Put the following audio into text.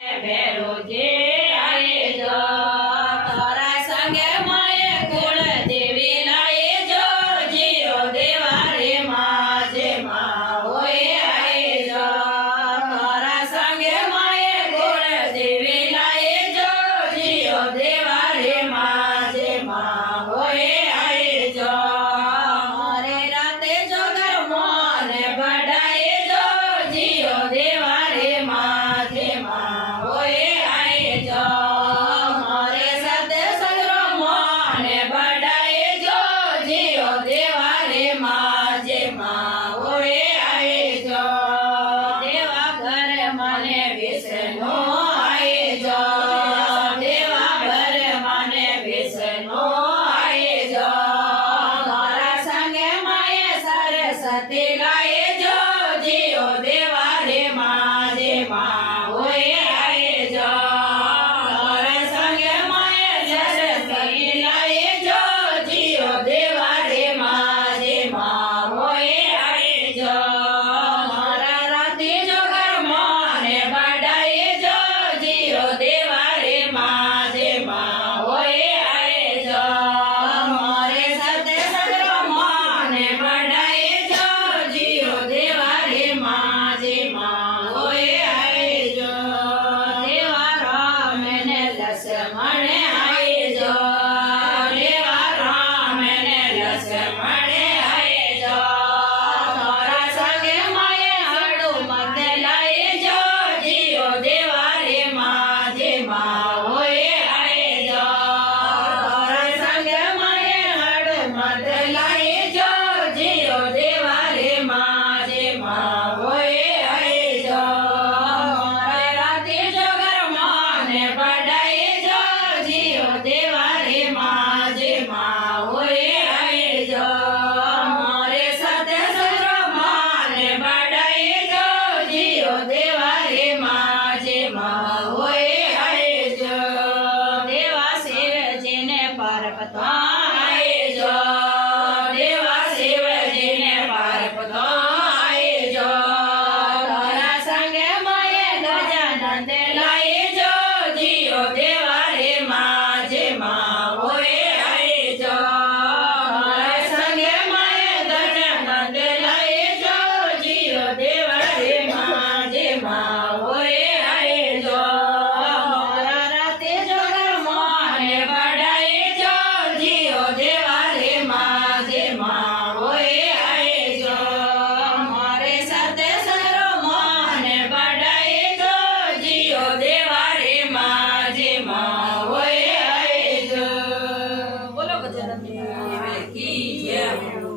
ભેરો જે આયે જો તારા સંગે માએ કુળ દેવી લાયે જો જીરો દેવા રે માં જે માં હોય આયે જો તારા સંગે માએ કુળ દેવી લાયે જો જીરો દેવા રે માં જે માં હોય આયે જો મારે રાતે જો ઘર મોને બડાયે જો જીરો દેવા રે માં જે માં Yeah.